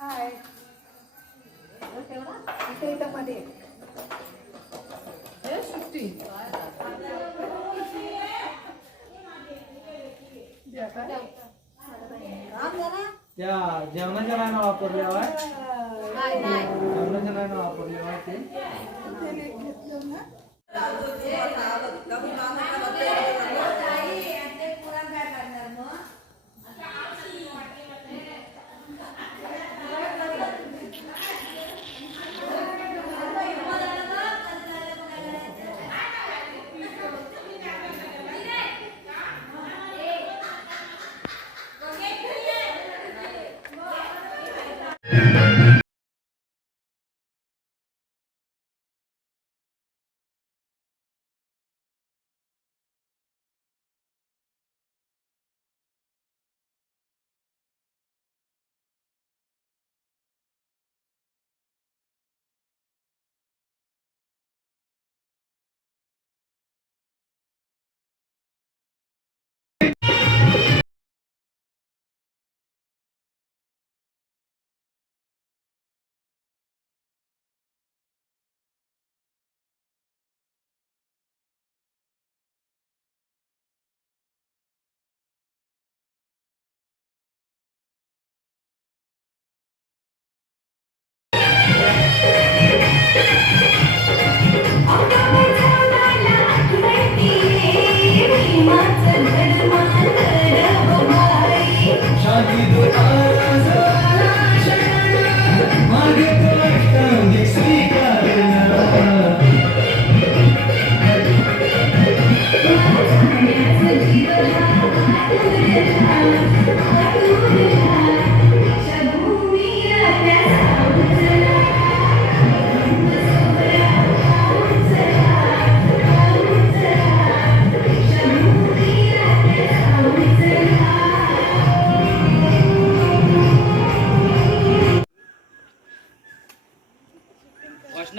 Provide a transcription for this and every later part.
हाय इथे मध्ये सुट्टी त्या जेवणाच्या नाही वापरले जेवणाच्या नाही वापरले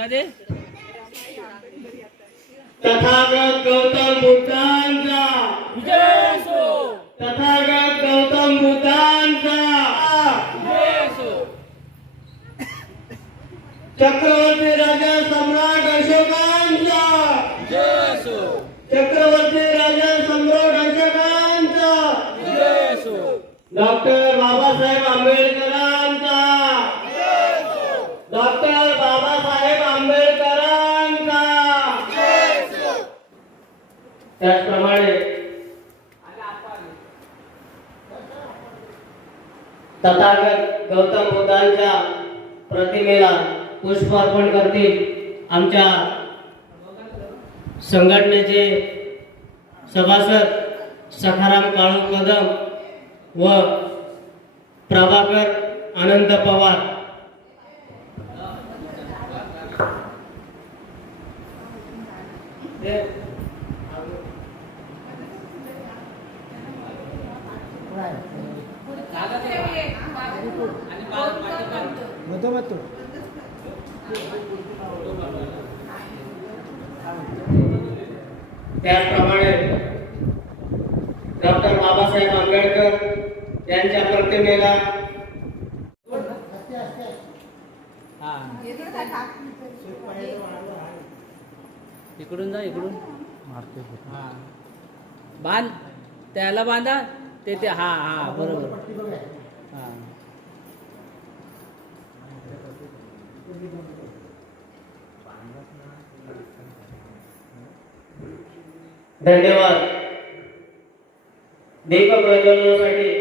ते तथागत गौतम बुद्धांचा जय असो तथागत गौतम बुद्धांचा जय असो चक्रवर्ती राजा सम्राट अशोकांचा जय असो चक्रवर्ती राजा सम्राट अशोकांचा जय असो डॉक्टर बाबासाहेब आंबेडकरांचा डॉक्टर बाबासाहेब आंबेडकरांचा त्याचप्रमाणे तथागत गौतम बुद्धांच्या प्रतिमेला पुष्प अर्पण करतील आमच्या संघटनेचे सभासद सखाराम काळू कदम व प्रभाकर अनंत पवार. त्याचप्रमाणे डॉक्टर बाबासाहेब आंबेडकर यांच्या प्रतिमेला इकडून जा इकडून बांध त्याला बांधा ते ते हा हा बरोबर हा धन्यवाद. दीप प्रज्वलनासाठी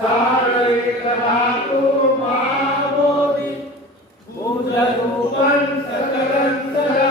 सारळीत धातू महाबोधी बुधरूपं सकलंतरा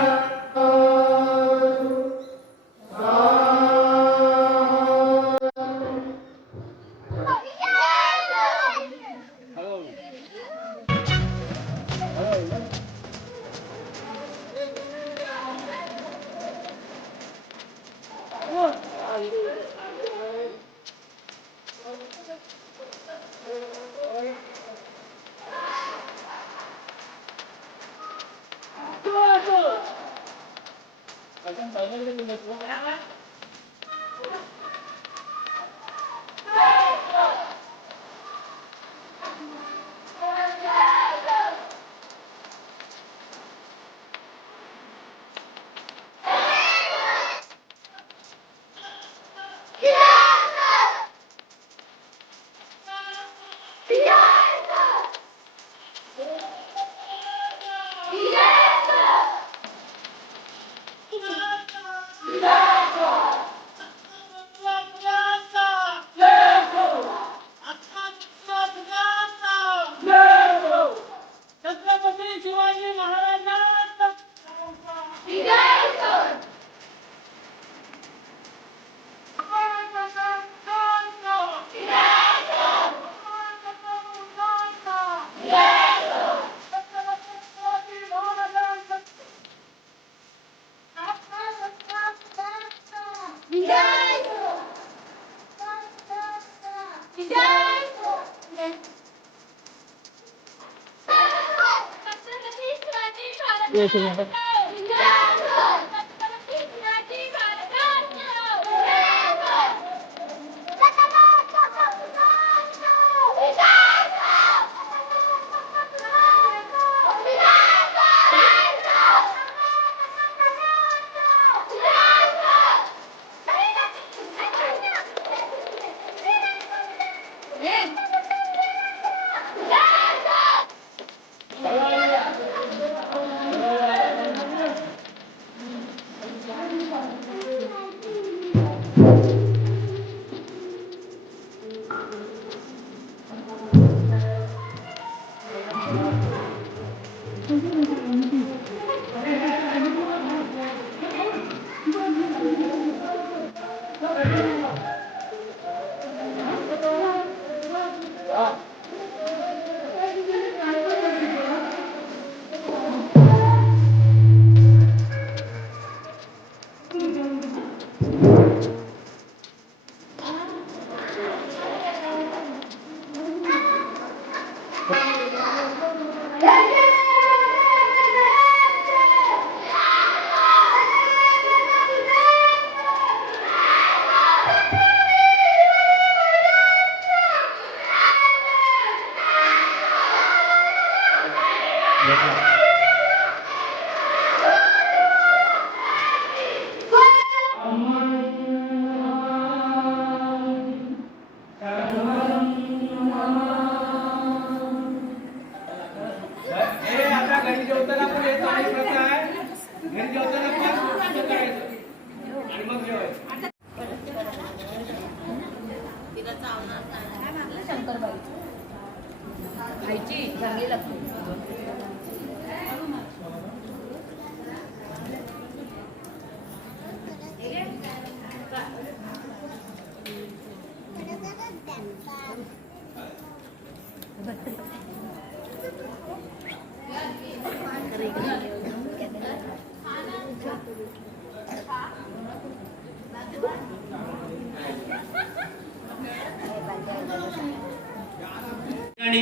आणि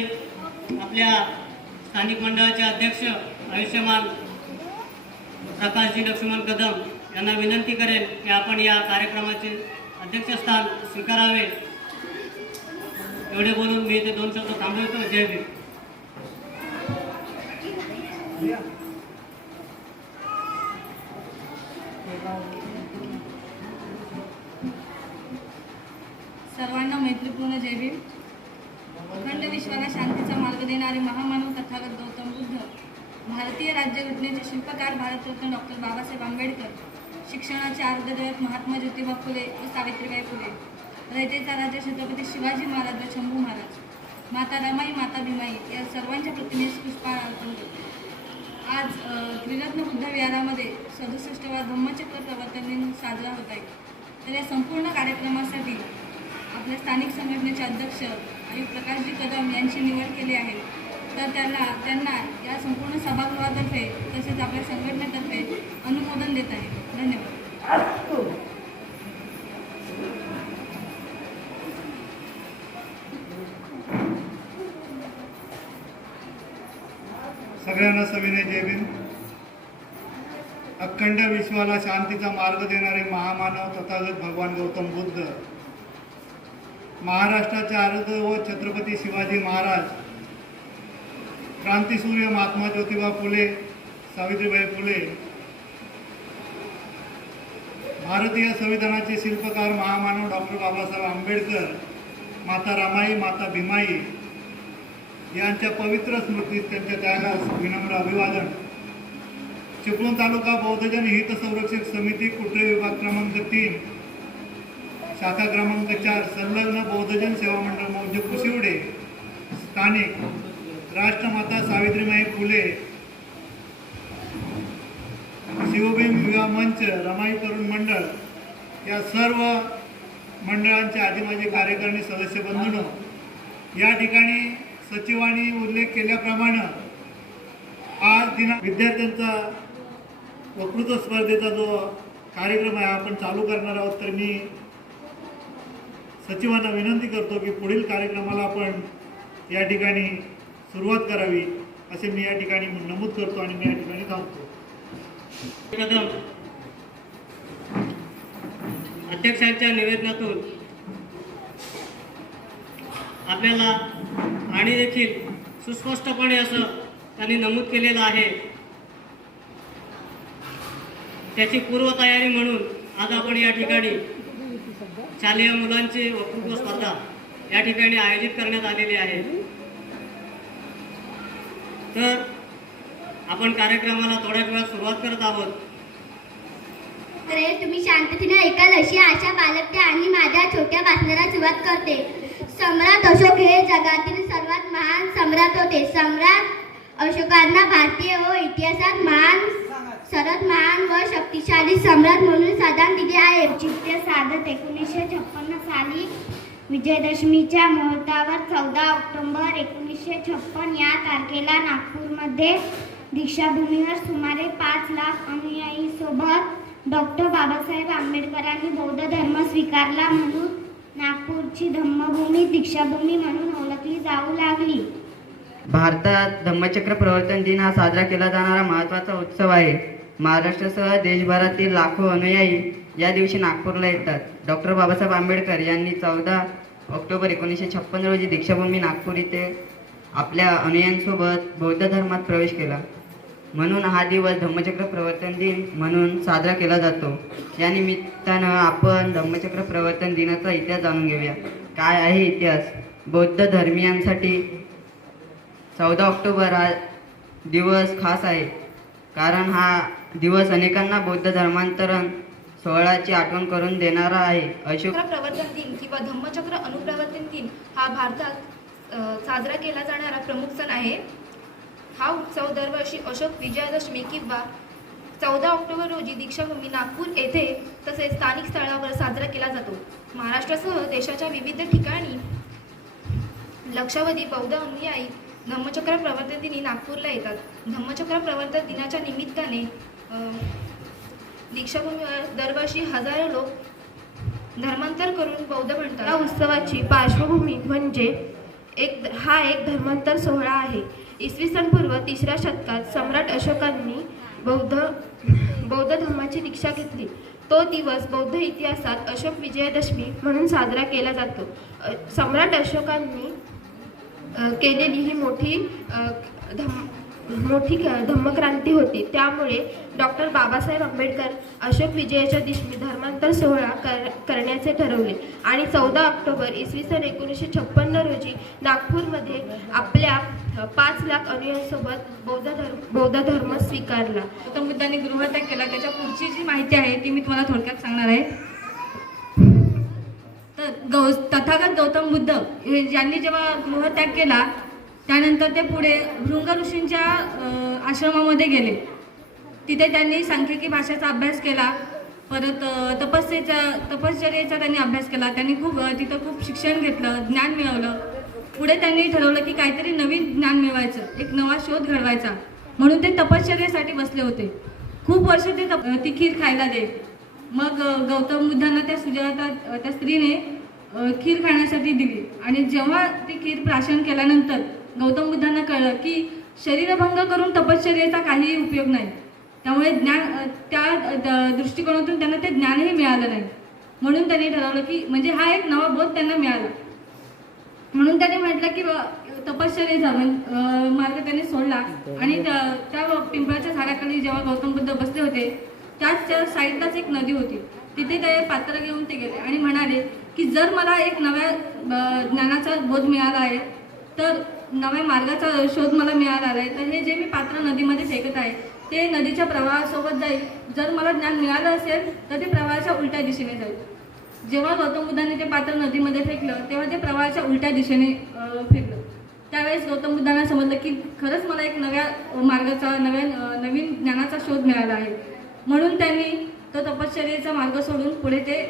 आपल्या स्थानिक मंडळाचे अध्यक्ष आयुष्यमान प्रकाशजी लक्ष्मण कदम यांना विनंती करेन की आपण या कार्यक्रमाचे अध्यक्षस्थान स्वीकारावे. एवढे बोलून मी ते 2 शब्द थांबवतो. जय भीम. सर्वांना मैत्रीपूर्ण जय भीम. अखंड विश्वाला शांतीचा मार्ग देणारे महामानव तथागत गौतम बुद्ध, भारतीय राज्यघटनेचे शिल्पकार भारतरत्न डॉक्टर बाबासाहेब आंबेडकर, शिक्षणाचे आर्धदैवत महात्मा ज्योतिबा फुले व सावित्रीबाई फुले, रयतेचा राजा छत्रपती शिवाजी महाराज व शंभू महाराज, माता रमाई, माता भीमाई या सर्वांच्या प्रतिमेस पुष्पहार अर्पण करतो. आज त्रिरत्न बुद्ध विहारामध्ये 67वा धम्मचक्र प्रवर्तन दिन साजरा होत आहे. तर या संपूर्ण कार्यक्रमासाठी आपल्या स्थानिक संघटनेचे अध्यक्ष आणि प्रकाशजी कदम यांची निवड केली आहे. तर त्यांना या संपूर्ण सभागृहातर्फे तसेच आपल्या संघटनेतर्फे अनुमोदन देत आहे. धन्यवाद. सगळ्यांना सविनय जय भीम. अखंड विश्वाला शांतीचा मार्ग देणारे महामानव तथागत भगवान गौतम बुद्ध, महाराष्ट्राचे आराध्य व छत्रपती शिवाजी महाराज, क्रांतीसूर्य महात्मा ज्योतिबा फुले, सावित्रीबाई फुले, भारतीय संविधानाचे शिल्पकार महामानव डॉक्टर बाबासाहेब आंबेडकर, माता रमाई, माता भीमाई यांच्या पवित्र स्मृतीस त्यांच्या त्यागास विनम्र अभिवादन. चिपळूण तालुका बौद्धजन हित संरक्षक समिती, कुटरे विभाग क्रमांक 3, शाखा क्रमांक 4, संलग्न बौद्धजन सेवा मंडळ मौजे कुशिवडे, स्थानिक राष्ट्रमाता सावित्रीबाई फुले, शिवभीम युवा मंच, रमाई तरुण मंडळ या सर्व मंडळांचे आजी माजी कार्यकारिणी सदस्य बंधूंनो, या ठिकाणी सचिवांनी उल्लेख केल्याप्रमाणे आज विद्यार्थ्यांचा वक्तृत्व स्पर्धेचा जो कार्यक्रम आहे आपण चालू करणार आहोत. तर मी सचिवांना विनंती करतो की पुढील कार्यक्रमाला आपण या ठिकाणी सुरुवात करावी असे मी या ठिकाणी नमूद करतो आणि मी या ठिकाणी थांबतो. कदम अध्यक्षांच्या निवेदनातून आपल्याला आणि देखील सुस्पष्टपणे असं त्यांनी नमूद केलेलं आहे. त्याची पूर्वतयारी म्हणून आज आपण या ठिकाणी शालेय मुलांची वक्तृत्व स्पर्धा या ठिकाणी आयोजित करण्यात आलेली आहे. तर आपण कार्यक्रमाला थोड्याच वेळात सुरुवात करत आहोत. तर तुम्ही शांततेने ऐकाल अशी आशा बाळगते आणि माझ्या छोट्या भाषणाला सुरुवात करते. सम्राट अशोक हे जगातील सर्वात महान सम्राट होते. सम्राट अशोकांना भारतीय व इतिहासात सर्वात महान व शक्तिशाली सम्राट म्हणून स्थान दिले आहे. औचित्य साधत 1956 साली विजयादशमीच्या मुहूर्तावर 14 ऑक्टोबर 1956 या तारखेला नागपूरमध्ये दीक्षाभूमीवर सुमारे 5 लाख अनुयायी सोबत डॉक्टर बाबासाहेब आंबेडकरांनी बौद्ध धर्म स्वीकारला. म्हणून नागपूरची धम्मभूमी दीक्षाभूमी म्हणून ओळखली जाऊ लागली. भारतात धम्मचक्र प्रवर्तन दिन हा साजरा केला जाणारा महत्त्वाचा उत्सव आहे. महाराष्ट्रासह देशभरातील लाखो अनुयायी या दिवशी नागपूरला येतात. डॉक्टर बाबासाहेब आंबेडकर यांनी 14 ऑक्टोबर 1956 रोजी दीक्षाभूमी नागपूर इथे आपल्या अनुयायांसोबत बौद्ध धर्मात प्रवेश केला. म्हणून हा दिवस धम्मचक्र प्रवर्तन दिन म्हणून साजरा केला जातो. या निमित्तानं आपण धम्मचक्र प्रवर्तन दिनाचा इतिहास जाणून घेऊया. काय आहे इतिहास? बौद्ध धर्मीयांसाठी 14 ऑक्टोबर हा दिवस खास आहे, कारण हा दिवस अनेकांना बौद्ध धर्मांतरण सोहळ्याची आठवण करून देणारा आहे. अशोक प्रवर्तन दिन किंवा धम्मचक्र अनुप्रवर्तन दिन हा भारतात साजरा केला जाणारा प्रमुख सण आहे. हा उत्सव दरवर्षी अशोक विजयादशमी किंवा 14 ऑक्टोबर रोजी दीक्षाभूमी नागपूर येथे तसेच स्थानिक स्थळावर साजरा केला जातो. महाराष्ट्रासह देशाच्या विविध ठिकाणी लक्षावधी बौद्ध अनुयायी धम्मचक्र प्रवर्तन दिनी नागपूरला येतात. धम्मचक्र प्रवर्तन दिनाच्या निमित्ताने दीक्षाभूमीवर दरवर्षी हजारो लोक धर्मांतर करून बौद्ध बनतात. या उत्सवाची पार्श्वभूमी म्हणजे एक धर्मांतर सोहळा आहे. इसवी सन पूर्व 3ऱ्या शतकात सम्राट अशोकांनी बौद्ध धर्माची दीक्षा घेतली. तो दिवस बौद्ध इतिहासात अशोक विजयादशमी म्हणून साजरा केला जातो. सम्राट अशोकांनी केलेली ही मोठी धम्मक्रांती होती. त्यामुळे डॉक्टर बाबासाहेब आंबेडकर अशोक विजयाच्या दिवशी धर्मांतर सोहळा करण्याचे ठरवले आणि 14 ऑक्टोबर इसवी सन 1956 रोजी नागपूरमध्ये आपल्या 5 लाख अनुयायांसोबत बौद्ध धर्म स्वीकारला. गौतम बुद्धांनी गृहत्याग केला. त्याच्या पुढची जी माहिती आहे ती मी तुम्हाला थोडक्यात सांगणार आहे. तर तथागत गौतम बुद्ध यांनी जेव्हा गृहत्याग केला त्यानंतर ते पुढे भृंग ऋषींच्या आश्रमामध्ये गेले. तिथे त्यांनी सांख्यिकी भाषेचा अभ्यास केला. परत तपश्चर्येचा त्यांनी अभ्यास केला. त्यांनी तिथं खूप शिक्षण घेतलं, ज्ञान मिळवलं. पुढे त्यांनी ठरवलं की काहीतरी नवीन ज्ञान मिळवायचं, एक नवा शोध घडवायचा. म्हणून ते तपश्चर्येसाठी बसले होते. खूप वर्ष ते ती खीर खायला देत. मग गौतम बुद्धांना त्या स्त्रीने खीर खाण्यासाठी दिली. आणि जेव्हा ती खीर प्राशन केल्यानंतर गौतम बुद्धांना कळलं की शरीरभंग करून तपश्चर्येचा काहीही उपयोग नाही. त्यामुळे त्या दृष्टिकोनातून त्यांना ते ज्ञानही मिळालं नाही. म्हणून त्यांनी ठरवलं की म्हणजे हा एक नवा बोध त्यांना मिळाला. म्हणून त्यांनी म्हटलं की तपश्चर्येचा मार्ग त्यांनी सोडला. आणि त्या पिंपळाच्या झाडाखाली जेव्हा गौतम बुद्ध बसले होते त्याच साईडलाच एक नदी होती. तिथे ते पात्र घेऊन ते गेले आणि म्हणाले की जर मला एक नव्या ज्ञानाचा बोध मिळाला आहे, तर नव्या मार्गाचा शोध मला मिळाला आहे, तर हे जे मी पात्र नदीमध्ये फेकत आहे ते नदीच्या प्रवाहासोबत जाईल. जर मला ज्ञान मिळालं असेल तर ते प्रवाहाच्या उलट्या दिशेने जाईल. जेव्हा गौतम बुद्धांनी ते पात्र नदीमध्ये फेकलं तेव्हा ते प्रवाहाच्या उलट्या दिशेने फेकलं. त्यावेळेस गौतम बुद्धांना समजलं की खरंच मला एक नव्या मार्गाचा नवीन ज्ञानाचा शोध मिळाला आहे. म्हणून त्यांनी तो तपश्चर्येचा मार्ग सोडून पुढे ते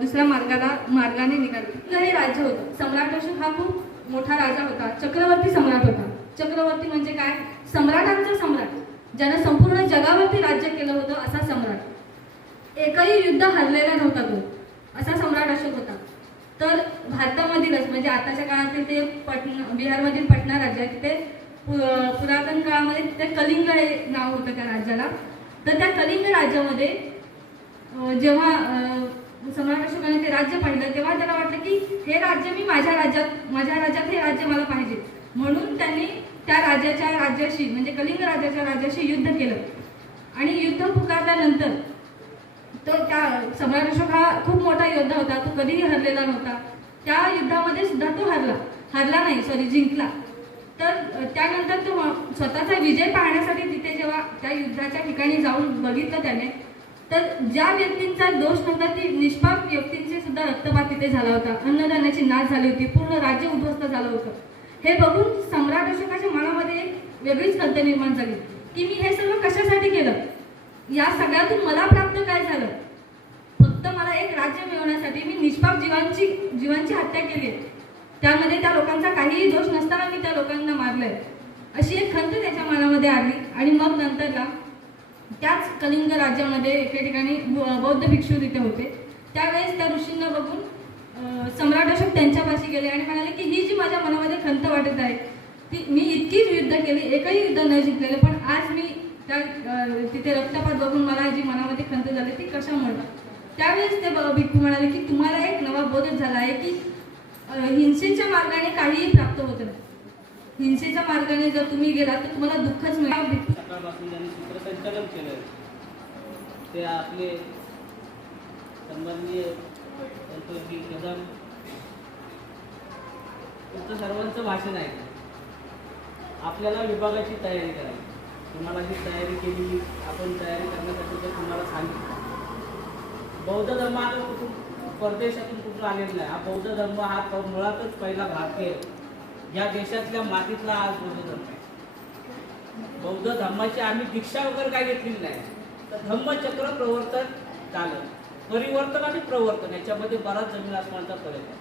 दुसऱ्या मार्गाने निघाले. हे राज्य होतं. सम्राट अशोक हा खूप मोठा राजा होता. चक्रवर्ती सम्राट होता. चक्रवर्ती म्हणजे काय? सम्राटांचा सम्राट, ज्यानं संपूर्ण जगावरती राज्य केलं होतं असा सम्राट. एकही युद्ध हरलेला नव्हता तो, असा सम्राट अशोक होता. तर भारतामधीलच म्हणजे आताच्या काळातील ते बिहारमधील पटना राज्य आहे. तिथे पुरातन काळामध्ये तिथे कलिंग हे नाव होतं त्या राज्याला. तर त्या कलिंग राज्यामध्ये जेव्हा सम्राट अशोकाने ते राज्य पाहिलं तेव्हा त्याला वाटलं की हे राज्य मी माझ्या राज्यात हे राज्य मला पाहिजे. म्हणून त्यांनी त्या राज्याशी म्हणजे कलिंग राजाच्या राज्याशी युद्ध केलं. आणि युद्ध पुकारल्यानंतर तो त्या सम्राट अशोक हा खूप मोठा योद्धा होता. तो कधीही हरलेला नव्हता. त्या युद्धामध्ये सुद्धा तो जिंकला. तर त्यानंतर तो स्वतःचा विजय पाहण्यासाठी तिथे जेव्हा त्या युद्धाच्या ठिकाणी जाऊन बघितलं त्याने, तर ज्या व्यक्तींचा दोष नव्हता ती निष्पाप व्यक्तींचे सुद्धा रक्तपात तिथे झाला होता. अन्नधान्याची नाश झाली होती. पूर्ण राज्य उद्ध्वस्त झालं होतं. हे बघून सम्राट अशोकाच्या मनामध्ये एक वेगळीच खंत निर्माण झाली की मी हे सगळं कशासाठी केलं, या सगळ्यातून मला प्राप्त काय झालं. फक्त मला एक राज्य मिळवण्यासाठी मी निष्पाप जीवांची हत्या केली. त्यामध्ये त्या लोकांचा काहीही दोष नसताना मी त्या लोकांना मारलंय, अशी एक खंत त्याच्या मनामध्ये आली. आणि मग नंतरला त्याच कलिंग राज्यामध्ये एके ठिकाणी बौद्ध भिक्षू तिथे होते. त्यावेळेस त्या ऋषींना बघून सम्राट अशोक त्यांच्यापाशी गेले आणि म्हणाले की ही जी माझ्या मनामध्ये खंत वाटत आहे ती मी इतकीच युद्ध केली, एकही युद्ध न जिंकलेलं, पण आज मी त्या तिथे रक्तपात बघून मला जी मनामध्ये खंत झाली ती कशामुळे. त्यावेळेस ते भिक्षू म्हणाले की तुम्हाला एक नवा बोधच झाला आहे की हिंसेच्या मार्गाने काहीही प्राप्त होत नाही. हिंसेच्या मार्गाने जर तुम्ही गेला तर तुम्हाला दुःखच मिळेल. सकाळपासून ज्यांनी सूत्रसंचालन केलं ते आपले सन्माननीय संतोषजी कदम, तुमचं सर्वांचं भाषण आहे. आपल्याला विभागाची तयारी करायची. तुम्हाला जी तयारी केली आपण तयारी करण्यासाठी तर तुम्हाला सांगितलं. बौद्ध धर्म हा कुठून परदेशातून कुठून आलेला नाही. हा बौद्ध धर्म हा मुळातच पहिला भारतीय या देशातल्या मातीतला आज बौद्ध धर्म आहे. बौद्ध धर्माची आम्ही दीक्षा वगैरे काय घेतलेली नाही. तर धम्मचक्र प्रवर्तन झालं. परिवर्तन आणि प्रवर्तन याच्यामध्ये बराच जमीन आसमानचा फरक आहे.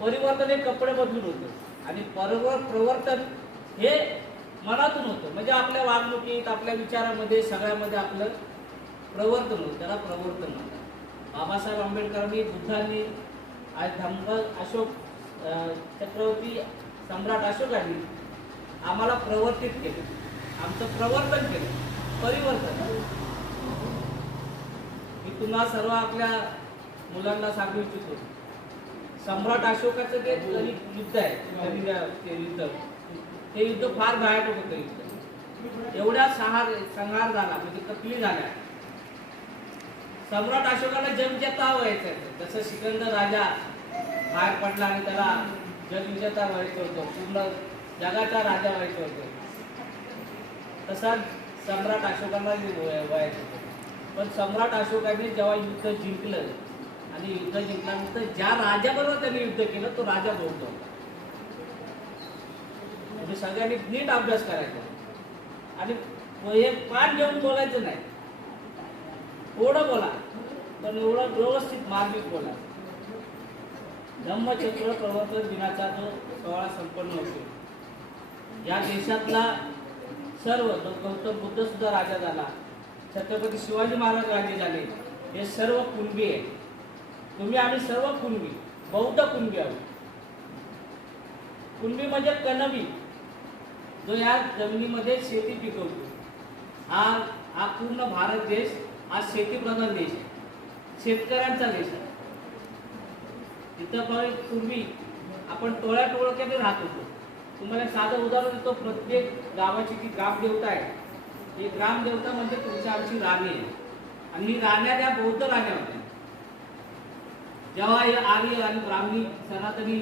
परिवर्तन हे कपडे बदलून होतं आणि प्रवर्तन हे मनातून होतं. म्हणजे आपल्या वागणुकीत आपल्या विचारामध्ये सगळ्यामध्ये आपलं प्रवर्तन होतं. त्याला प्रवर्तन म्हणतात. बाबासाहेब आंबेडकरांनी बुद्धांनी आज धम्म अशोक चक्रवर्ती सम्राट अशोकांनी आम्हाला प्रवर्तित केलं. आमचं प्रवर्तन केलं, परिवर्तन. मी तुम्हा सर्व आपल्या मुलांना सांगू इच्छितो सम्राट अशोकाचं ते युद्ध आहे ते युद्ध फार भयानक होतं. युद्ध एवढा संहार झाला म्हणजे कत्तली झाल्या. सम्राट अशोकाला जगविजेता व्हायचं. जसं सिकंदर राजा बाहेर पडला आणि त्याला जगविजेता व्हायचं होतं, पूर्ण जगाचा राजा व्हायचं होतं, तसा सम्राट अशोकाला व्हायचं होतं. पण सम्राट अशोकाने जेव्हा युद्ध जिंकलं आणि युद्ध जिंकल्यानंतर ज्या राजाबरोबर त्यांनी युद्ध केलं तो राजा बौद्ध होता. तुम्ही सगळ्यांनी नीट अभ्यास करायचा आणि हे पाठ घेऊन बोलायचं नाही. थोडं बोला पण एवढं व्यवस्थित मार्मिक बोला. धम्मचक्र प्रवर्तन दिनाचा जो सोहळा संपन्न होतो, या देशातला सर्व गौतम बुद्ध सुद्धा राजा झाला, छत्रपती शिवाजी महाराज राजे झाले, हे सर्व कुणबी आहे. तुम्ही आम्ही सर्व कुणबी, बौद्ध कुणबी आहोत. कुणबी म्हणजे कणबी, जो या जमिनीमध्ये शेती पिकवतो. हा पूर्ण भारत देश हा शेतीप्रधान देश आहे, शेतकऱ्यांचा देश आहे. इथं पण पूर्वी आपण टोळ्या टोळक्याने राहत होतो. तुम्हाला साधं उदाहरण देतो. प्रत्येक गावाची जी ग्रामदेवता आहे, ही ग्रामदेवता म्हणजे तुमच्या आमची राणी आहे. आणि ही राण्या त्या बौद्ध राण्या होत्या. जेव्हा हे आर्य आणि ब्राह्मणी सनातनी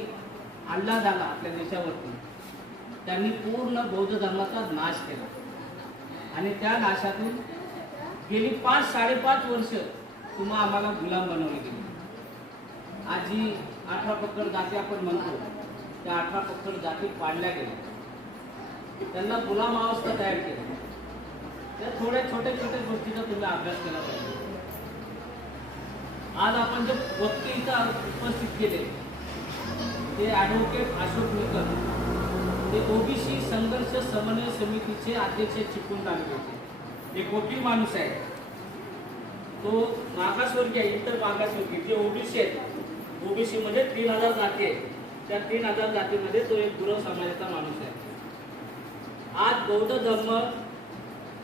हल्ला झाला आपल्या देशावरती, त्यांनी पूर्ण बौद्ध धर्माचा नाश केला आणि त्या नाशातून गेली 5-5.5 वर्ष तुम्हा आम्हाला गुलाम बनवले गेले. आज जी 18 पकड जाती आपण म्हणतो, त्या 18 पकड जाती पाडल्या गेल्या, त्यांना गुलाम अवस्था तयार केली. त्या थोड्या छोट्या गोष्टीचा तुम्ही अभ्यास केला पाहिजे. आज आपण जे वक्ते इथं उपस्थित केले ते ॲडव्होकेट अशोक निकम, ते ओबीसी संघर्ष समन्वय समितीचे अध्यक्ष चिपळूण तालुक्याचे. एक वकील माणूस आहे, तो मागासवर्गीय आहे, इतर मागासवर्गीय जे ओबीसी आहेत. ओबीसी म्हणजे 3000 जाती आहेत, त्या 3000 जातीमध्ये तो एक गुरव समाजाचा माणूस आहे. आज बौद्ध धर्म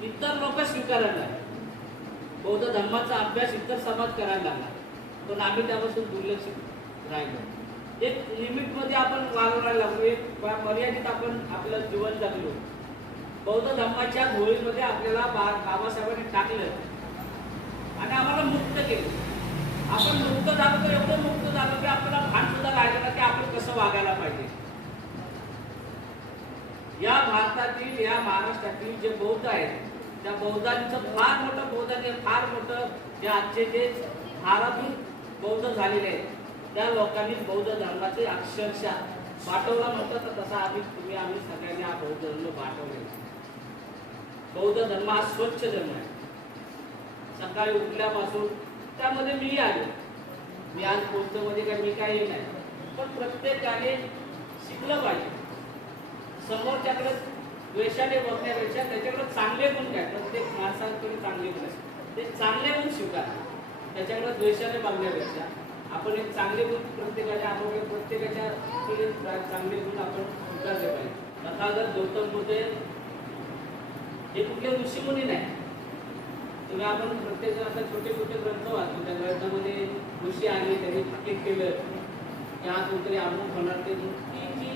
इतर लोक स्वीकारायला लागले, बौद्ध धर्माचा अभ्यास इतर समाज करायला लागला, पण आम्ही त्यापासून दुर्लक्षित राहिलो. एक लिमिटमध्ये आपण वागवायला लागलो, एक मर्यादित आपण आपलं जीवन जगलो. बौद्ध धर्माच्या झोळीमध्ये आपल्याला बाबासाहेबांनी टाकलं आणि आम्हाला मुक्त केलं. आपण मुक्त झालो तर एवढं मुक्त झालो की आपल्याला भान सुद्धा राहिलं ना की आपण कसं वागायला पाहिजे. या भारतातील, या महाराष्ट्रातील जे बौद्ध आहेत, त्या बौद्धांचं फार मोठं जे आजचे जे भारतातून बौद्ध झालेले आहेत, त्या लोकांनी बौद्ध धर्माचे अक्षरशः बाटवला म्हणतात, तसा आम्ही सगळ्यांनी हा बौद्ध धर्म बाटवले. बौद्ध धर्म हा स्वच्छ धर्म आहे. सकाळी उठल्यापासून त्यामध्ये मी आलो, मी आज कोणत्यामध्ये काय मी काही नाही, पण प्रत्येकाने शिकलं पाहिजे. समोरच्याकडे द्वेषाने बघण्यापेक्षा त्याच्याकडे चांगले गुण काय, प्रत्येक माणसाकडे चांगले गुण असतात, ते चांगले गुण स्वीकार. त्याच्याकडे द्वेषाने बघण्यापेक्षा आपण एक चांगले गुण प्रत्येकाच्या चांगले गुण आपण स्वीकारले पाहिजे. तथागत गौतम बुद्ध हे कुठले ऋषीमुनी नाही. तुम्ही आपण प्रत्येक आता छोटे ग्रंथ वाचतो, त्या ग्रंथामध्ये ऋषी आले, त्यांनी थकीत केलं की आज कोणतरी अमुक होणार. ते जी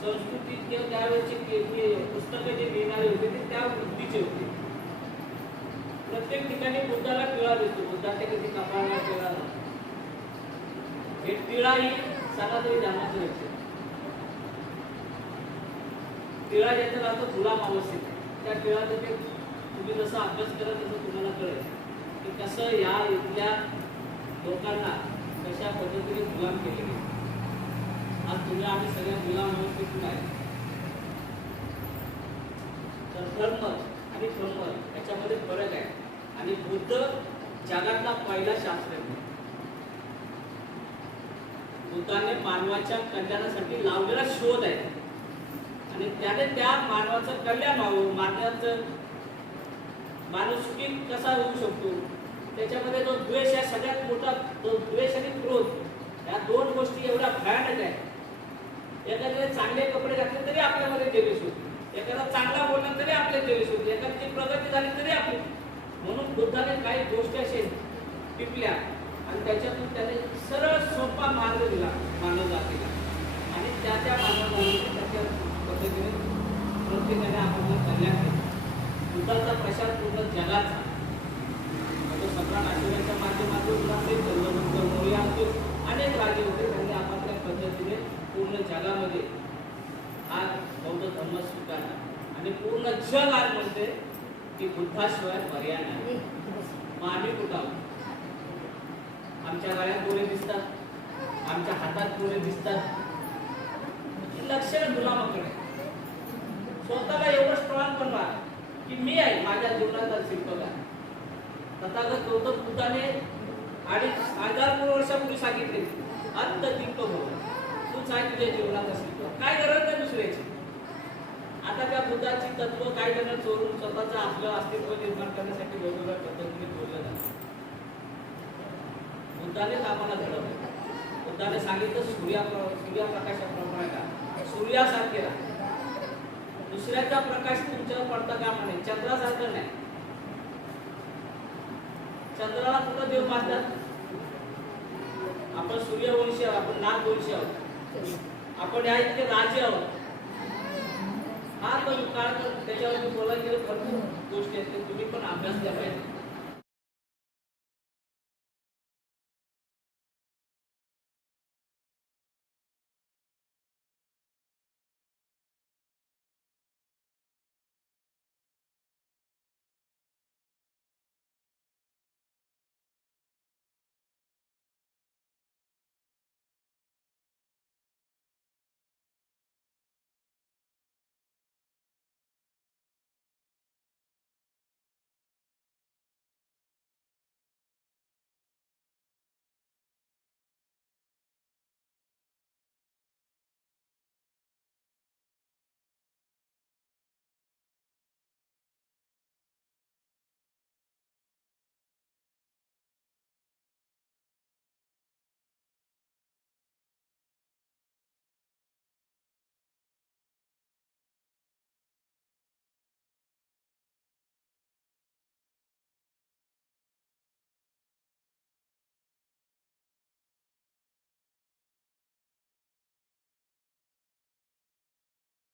संस्कृती किंवा त्यावेळेची पुस्तकं जे लिहिणारे होते ते त्या वृत्तीचे होते. प्रत्येक ठिकाणी बुद्धाला टिळा दिसतो, बुद्धाच्या कधी कपाळाला टिळा नसतो. हे टिळा ही सनातनी धर्माचं लक्षण. टिळा ज्याचा राहतो गुलाम अवस्थेत, त्या टिळाचं ते तुम्ही जसं अभ्यास करा तसं तुम्हाला कळेल की कसं या इथल्या लोकांना कशा पद्धतीने गुलाम केले गेले. आज तुम्ही आम्ही सगळ्या गुलाम अवस्थेतून आहे. तर धर्म आणि ब्रह्म याच्यामध्ये फरक आहे. आणि बुद्ध जगातला पहिला शास्त्रज्ञ. बुद्धाने मानवाच्या कल्याणासाठी लावलेला शोध आहे आणि त्याने त्या मानवाचं कल्याण व्हावं, माणूस कसा होऊ शकतो, त्याच्यामध्ये जो द्वेष आहे सगळ्यात मोठा, तो द्वेष आणि क्रोध या दोन गोष्टी एवढ्या भयानक आहेत. एखाद्याने चांगले कपडे घातले तरी आपल्यामध्ये जेवीस होते, एखादा चांगला बोलला तरी आपल्या जेवीस होते, एखाद्याची प्रगती झाली तरी आपली. म्हणून बुद्धाने काही गोष्टी असे टिपल्या आणि त्याच्यातून त्याने सरळ सोपा मार्ग दिला मानव जातीला आणि त्या मानवाला त्याच्या पद्धतीने प्रत्येकाने आपल्याला कल्याण केलं. बुद्धाचा प्रसार पूर्ण जगाचा, म्हणजे सम्राट अशोकाच्या माध्यमातून अनेक राजे होते, त्यांनी आपापल्या पद्धतीने पूर्ण जगामध्ये हा बौद्ध धर्म स्वीकारला आणि पूर्ण जग आज म्हणते की बुद्धाशिवाय पर्याय नाही. मग आम्ही कुठं आहोत? आमच्या गळ्यात दोरे दिसतात, आमच्या हातात दोरे दिसतात, लक्षण गुलामाकडे. स्वतःला एवढं स्ट्रॉंग बनवा की मी आहे माझ्या जीवनाचा शिल्पकार. तथागत गौतम बुद्धाने 2500 वर्षापूर्वी सांगितले अंत दीप भव, तूच आहे तुझ्या जीवनाचा शिल्पकार. काय गरज नाही दुसऱ्याची. आता त्या बुद्धाची तत्व काय जण चोरून स्वतःचं आपलं अस्तित्व निर्माण करण्यासाठी वेगवेगळ्या पद्धतीने बोललं जातं. बुद्धानेच आम्हाला घडवलं. बुद्धाने सांगितलं सूर्यप्रकाशाप्रमाणे का सूर्यासारखे राहा. दुसऱ्याचा प्रकाश तुमच्यावर पडता कामा नये. चंद्रासारखं नाही. चंद्राला कुठं देव मानतात? आपण सूर्यवंशी आहोत, आपण नागवंशी आहोत, आपण या इतके राजे आहोत. हा तर काळ त्याच्यावरती बोलायला गेलं भरपूर गोष्टी आहेत, तुम्ही पण अभ्यास केला पाहिजे.